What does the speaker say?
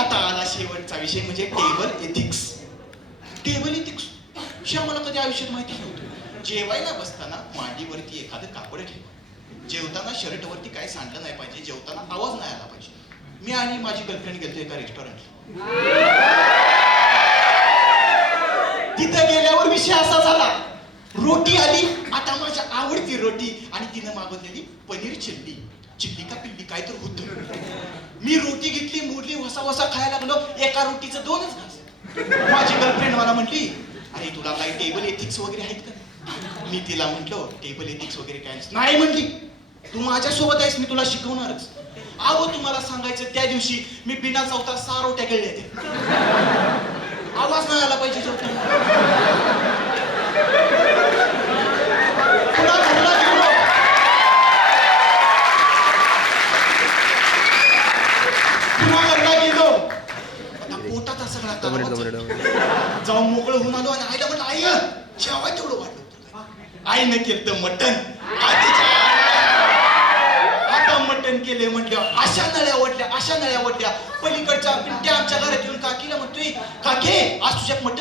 आता आला शेवटचा विषय म्हणजे टेबल एथिक्स. टेबल एथिक्स हे आम्हाला कधी आयुष्यात माहिती नव्हतं. जेवायला बसताना मांडीवरती एखादं कापड ठेवा. जेवताना शर्टवरती काय सांडलं नाही पाहिजे. जेवताना आवाज नाही आला पाहिजे. मी आणि माझी गर्लफ्रेंड गेलतो एका रेस्टॉरंटला. तिथं गेल्यावर विषय असा झाला, रोटी आली. आता माझ्या आवडती रोटी आणि तिनं मागवलेली पनीर चिल्ली. चिल्ली का पिल्ली काय तर होतं. मी रोटी घेतली, मोडली, वसा वसा खायला लागलो. एका रोटीचं 2च घास. माझी गर्लफ्रेंड मला म्हटली, अरे तुला काही टेबल एथिक्स वगैरे आहेत का? मी तिला म्हटलो टेबल एथिक्स वगैरे काय नाही. म्हणली तू माझ्यासोबत आहेस, मी तुला शिकवणारच. अहो तुम्हाला सांगायचं, त्या दिवशी मी बिना चौथा 6 रोट्या गिळल्या होत्या. आवाज नाही आला पाहिजे जेवताना. पुन्हा घरला गेलो. आता पोटाचा सगळा जाऊन मोकळं होऊन आलो आणि आईला म्हणलं, आई जेवाय तेवढं वाटलं. आईनं केलं मटण. आता मटण केले म्हटलं अशा नळ्या ओढल्या. पलीकडच्या पिंट्या आमच्या घरात येऊन काकीला म्हणतोय, काके आज तुझ्यात मटण